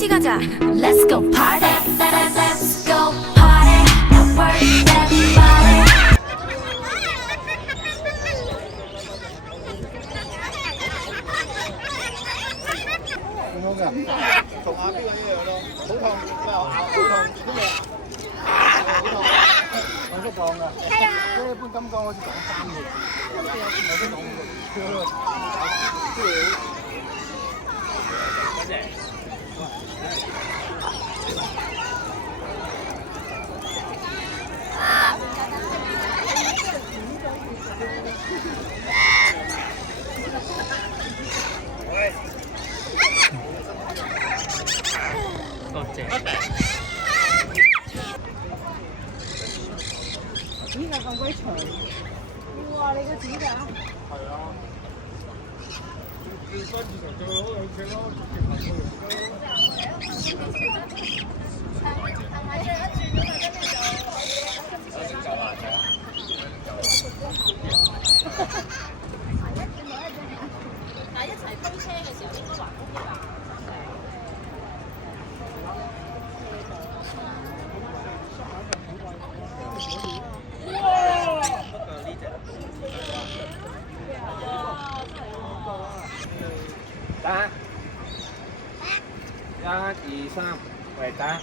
파티 가자. Let's go party. Let's go party. Now work that body.同下邊嗰啲樣咯，好痛咩？好痛咩？我識講㗎，即係一般金剛好似講3個字，我識講5個字。多謝。指甲咁鬼長，哇！你個指甲係啊，最新市場最好兩隻咯，直行過但係一齊推車嘅時候應該還好啲吧？打1、2、3，喂打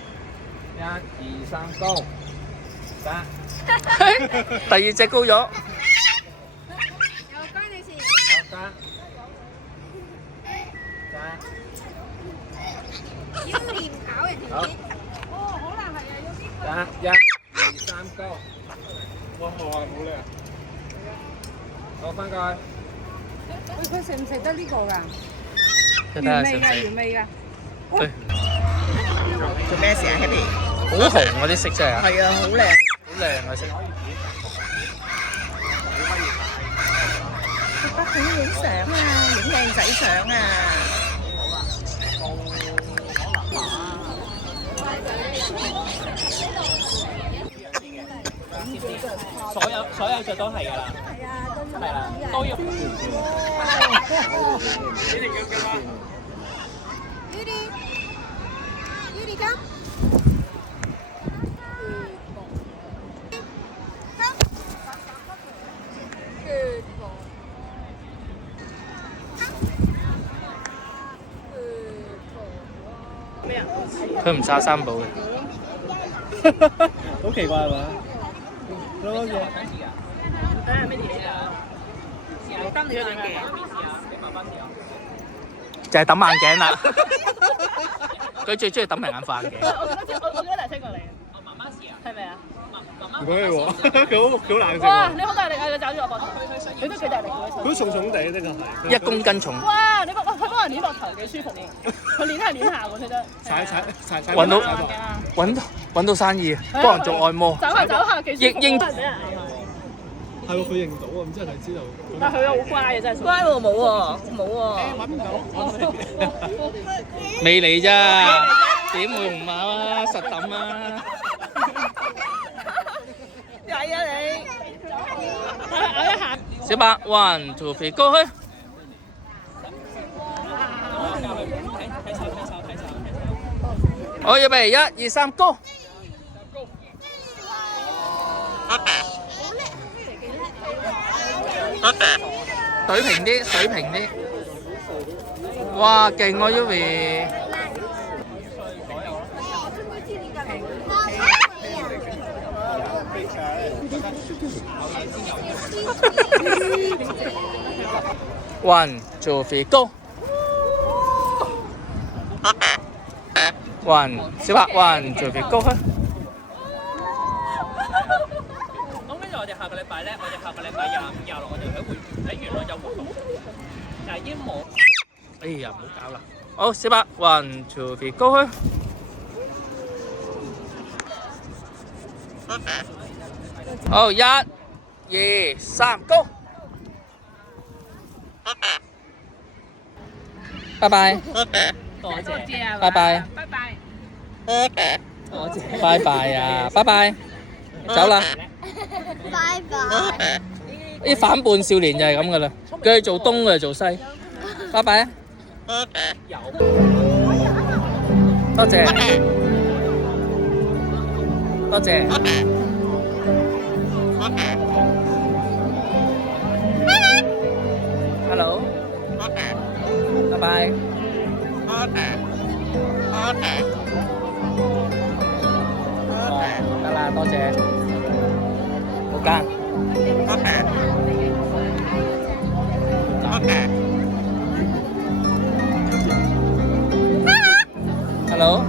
1、2、3高，打。第二隻高咗。又關你事。好打。打。要練跑人哋好。哦，好難係啊，要啲。打1、2、3高。哇！好靚。好翻過去。喂，佢食唔食得呢個㗎？睇下食唔原味㗎，食？原味㗎。對，做咩事啊 Happy？好紅嗰啲色真係啊，係啊，好靚。好靚啊色。北景影相啊，影靚仔相啊！所有隻都係㗎啦。係啦，都要。Yuri come。佢唔殺三寶嘅。好奇怪係嘛？攞嘢。睇下乜嘢啊？瞪你眼鏡。就係抌眼鏡啦。佢最中意抌人眼塊眼鏡。我覺得大聲過你。我媽媽試啊？係咪啊？唔講你喎，佢好冷靜哇！喎，你好大力啊！你抓住我膊頭，你都幾大力嘅佢都重重地呢個係。1公斤重。哇！你佢幫人攣膊頭幾舒服嘅，佢攣下攣下喎，覺得。踩揾到眼鏡啊！揾到生意，幫人做按摩。走下走下幾舒服。應俾人嗌啊！係喎，佢認到啊，咁即係知道。但係佢又好乖嘅真係。乖喎，冇喎，冇喎。揾唔到。未嚟咋？點會唔咬啊？實抌啊！曳啊你！我一下。小白，1、2、3，高去。我預備1、2、3，高。水平啲，水平啲。哇，勁喎 Yuri！1、2、3，高。小白，1、2、3，高去。咁跟住我哋下個禮拜咧，我哋下個禮拜25、26，我哋喺元朗有活動，但係已經冇。哎呀，唔好搞啦！好，小白，1、2、3，高去。好，1、2、3，高。拜拜。多謝啊！拜拜。拜拜。多謝。拜拜啊！拜拜。走啦。拜拜。啲反叛少年就係咁噶啦，佢做東佢就做西。拜拜啊！有。多謝，多謝。Hello，拜拜。得啦，多謝。好間。Hello。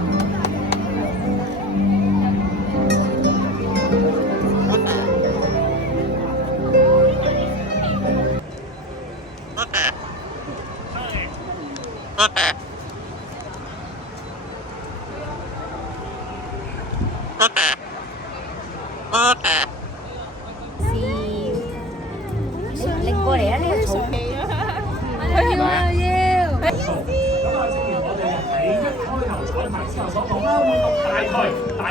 你過嚟啊！呢個草地啊，佢要啊要。咁啊，正如我哋喺一開頭彩排之後所講啦，活動大概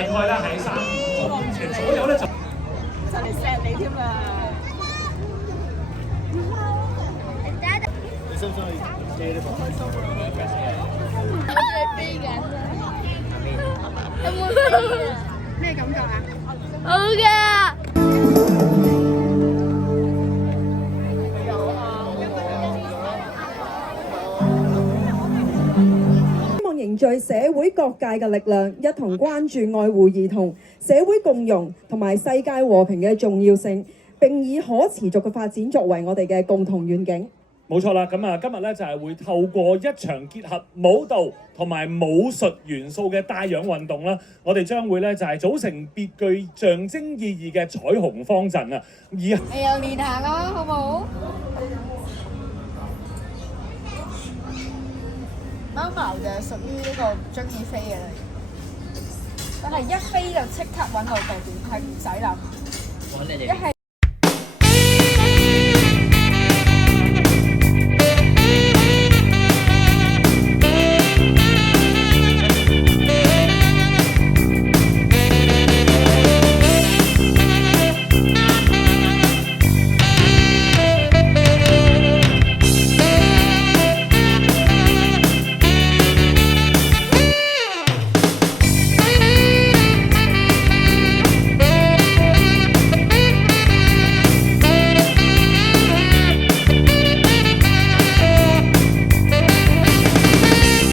咧喺3個工程左右咧就嚟錫你添啊！你想唔想去借呢部？我係飛緊啊！有冇飛啊？咩感覺啊？好嘅。希望凝聚社會各界嘅力量，一同關注愛護兒童、社會共融同埋世界和平嘅重要性，並以可持續嘅發展作為我哋嘅共同願景。冇錯啦，咁啊，今日咧就係會透過一場結合舞蹈同埋武術元素嘅帶氧運動啦，我哋將會咧就係組成別具象徵意義嘅彩虹方陣啊！你又練下咯，好唔好？貓貓就係屬於呢個唔中意飛嘅啦，但係一飛就即刻揾我度點，係唔使諗。揾你哋。一係。